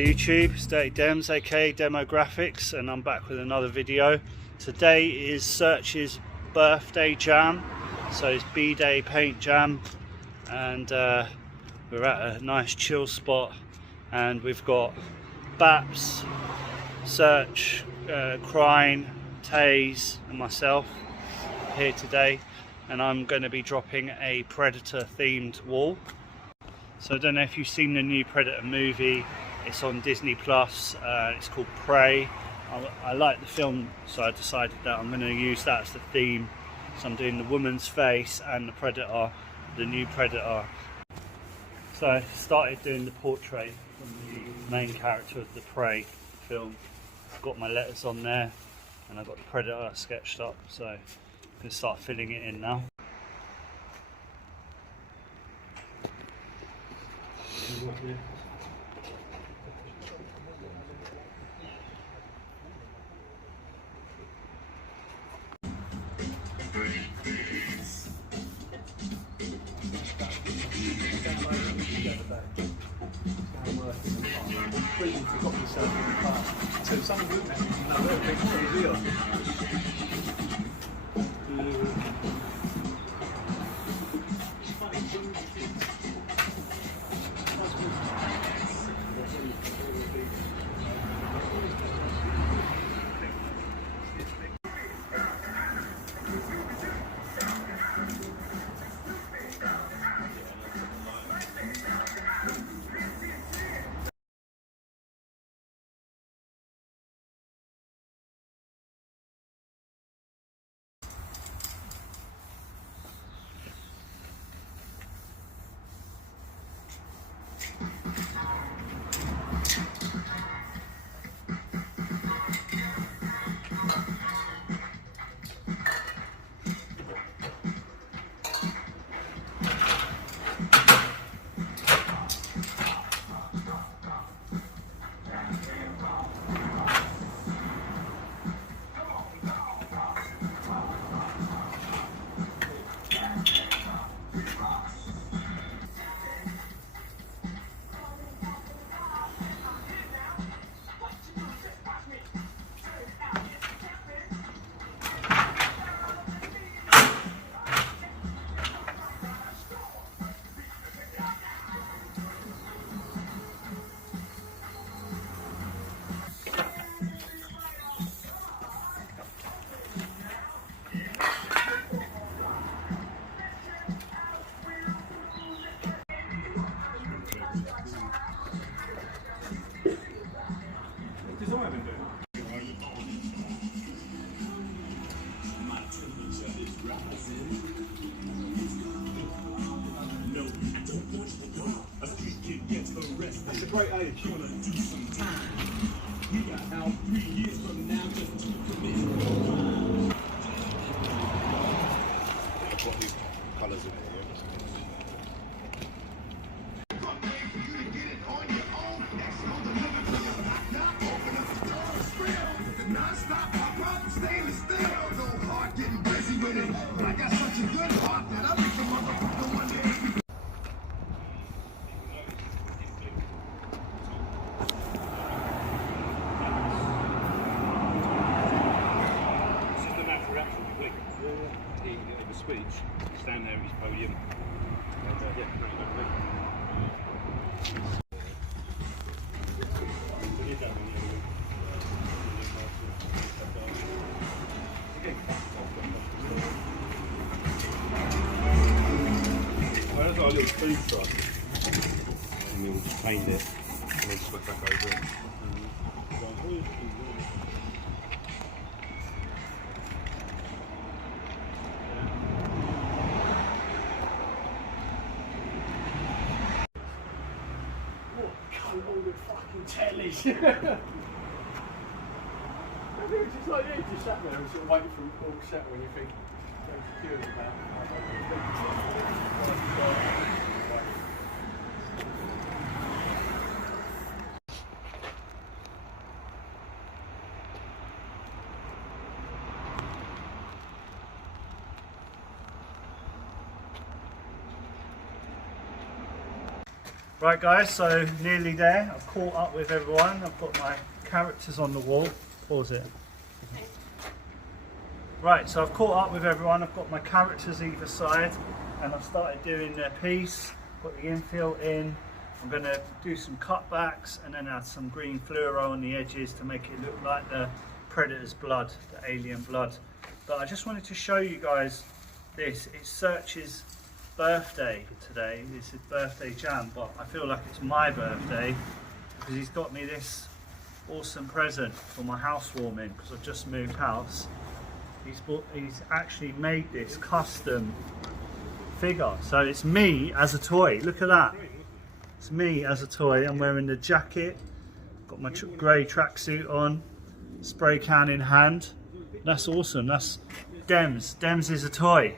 YouTube, it's Dirty Dems aka Demo Graphics, and I'm back with another video. Today is Serch's birthday jam, so it's B-Day paint jam, and we're at a nice chill spot, and we've got Baps, Serch, Crine, Taze and myself here today, and I'm going to be dropping a Predator themed wall. So I don't know if you've seen the new Predator movie. It's on Disney Plus. It's called Prey. I like the film, so I decided that I'm going to use that as the theme. So I'm doing the woman's face and the Predator, the new Predator. So I started doing the portrait from the main character of the Prey film. I've got my letters on there, and I've got the Predator sketched up. So I'm going to start filling it in now. That's a great age. You want to do some time. We got now 3 years from now just to commit. I've got these colours in it. Speech, stand there at his podium. Where's our little food truck? And we'll just paint it and then swap back over it. All the fucking tellies. I think it's just like you just sat there and sort of waiting for it all set when you think so secure about Right guys, so nearly there. I've caught up with everyone. I've got my characters on the wall. Pause it. Right, so I've caught up with everyone. I've got my characters either side and I've started doing their piece. Got the infill in. I'm going to do some cutbacks and then add some green fluoro on the edges to make it look like the predator's blood, the alien blood. But I just wanted to show you guys this. It's Serch's birthday today. It's his birthday jam, but I feel like it's my birthday because he's got me this awesome present for my housewarming because I've just moved house. He's actually made this custom figure. So it's me as a toy. Look at that. It's me as a toy. I'm wearing the jacket, got my grey tracksuit on, spray can in hand. That's awesome. That's Dems. Dems is a toy.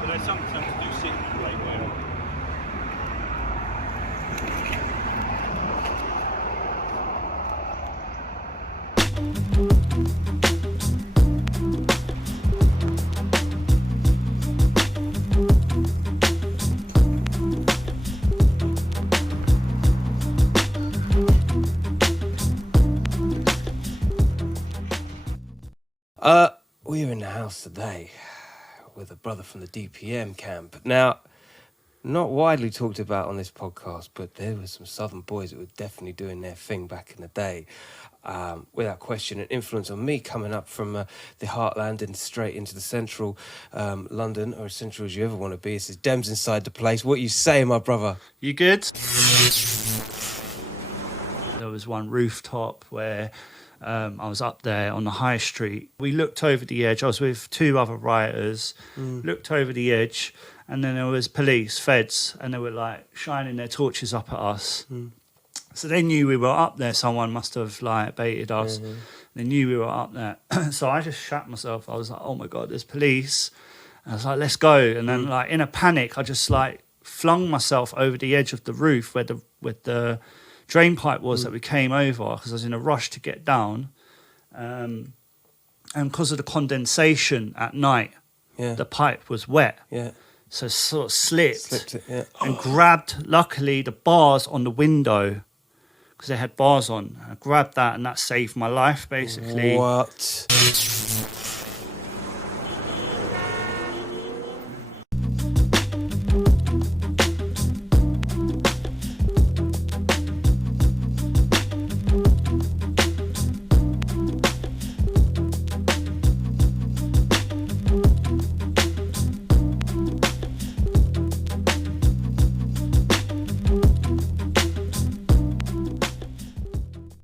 But I sometimes do sit right where. We're in the house today with a brother from the DPM camp. Now, not widely talked about on this podcast, but there were some southern boys that were definitely doing their thing back in the day. Without question, an influence on me coming up from the heartland and straight into the central London, or as central as you ever want to be. This is Dems inside the place. What you say, my brother? You good? There was one rooftop where I was up there on the high street. We looked over the edge. I was with two other rioters, looked over the edge, and then there was police, feds, and they were like shining their torches up at us. So they knew we were up there. Someone must have like baited us. They knew we were up there. So I just shat myself. I was like, oh my God, there's police. And I was like, let's go. And then like in a panic, I just like flung myself over the edge of the roof where the drain pipe was that we came over, because I was in a rush to get down, and because of the condensation at night, the pipe was wet, so sort of slipped it, and grabbed, luckily, the bars on the window, because they had bars on. I grabbed that and that saved my life, basically. What?